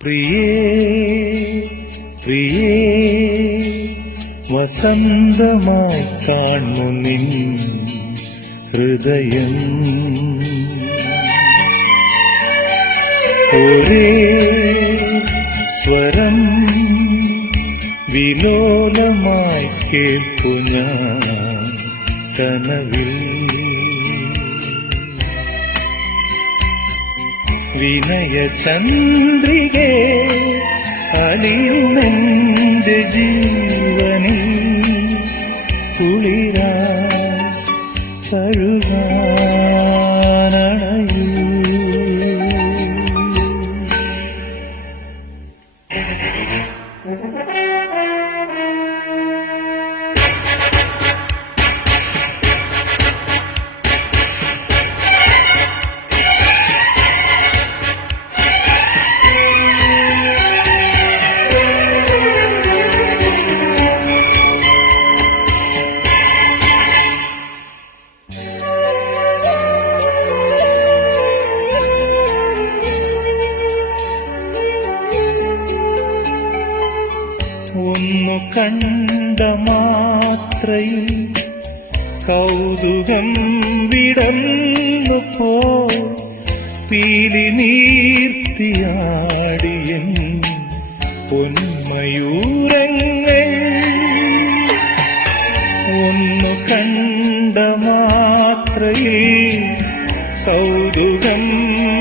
പ്രിയേ പ്രിയേ വസന്തമായി കാണു നിൻ ഹൃദയം ഒരേ സ്വരം വിലോലമായി കേൾപ്പു ഞാൻ കനവിൽ വിനയ ചന്ദ്രികേ അലിയുമെന്റെ ജീവനിൽ കുളിരാ തഴുകാനണയൂ. ഒന്നു കണ്ട മാത്രയിൽ കൗതുകം വിടർന്നു പോ പീലി നീർത്തിയാടിയൻ പൊന്മയൂരങ്ങൾ. ഒന്നു കണ്ട മാത്രയിൽ കൗതുകം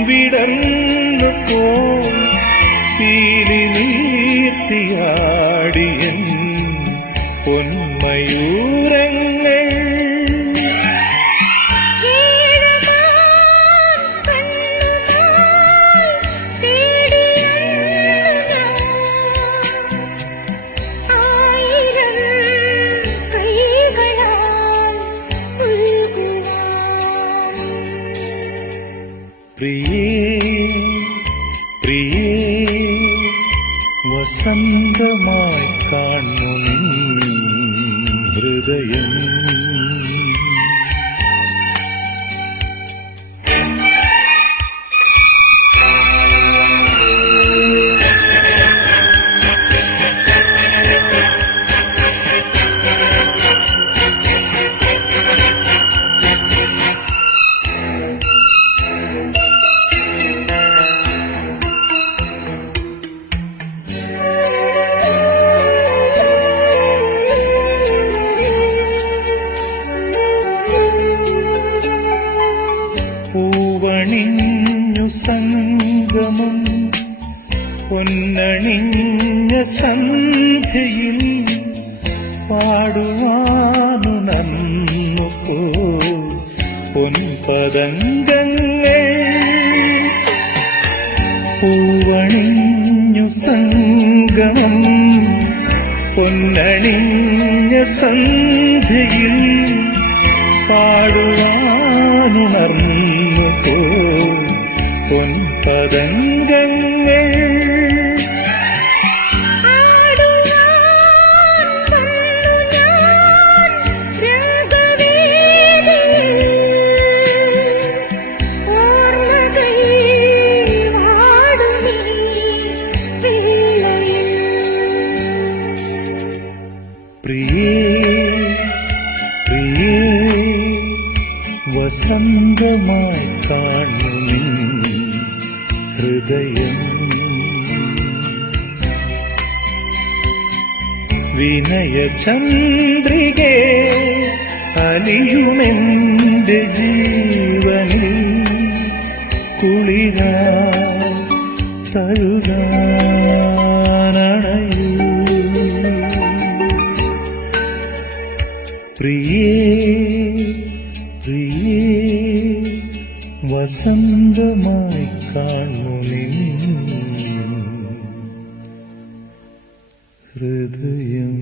വിടർന്നു പോ പീലി നീർത്തിയാടിയൻ പൊന്മയൂരങ്ങൾ. പ്രിയേ പ്രിയേ വസന്തമായി കാണു നിൻ ഹൃദയം. പൂവണിഞ്ഞു സംഗമം പൊന്നണിഞ്ഞ സന്ധ്യയിൽ പാടുവാനുണർന്നു പോ പൊൻപതംഗങ്ങൾ. പൂവണിഞ്ഞു സംഗമം പൊന്നണിഞ്ഞ സന്ധ്യയിൽ പാടുവാനുണർന്നു പോ പൊൻപതംഗങ്ങൾ. പ്രിയേ പ്രിയേ വസന്തമായി കാണു നിൻ ഹൃദയം. വിനയ ചന്ദ്രികേ അലിയുമെന്റെ ജീവനിൽ കുളിരാ തഴുകാനണയൂ. പ്രിയേ പ്രിയേ വസന്തമായി കാണു നിൻ ഹൃദയം.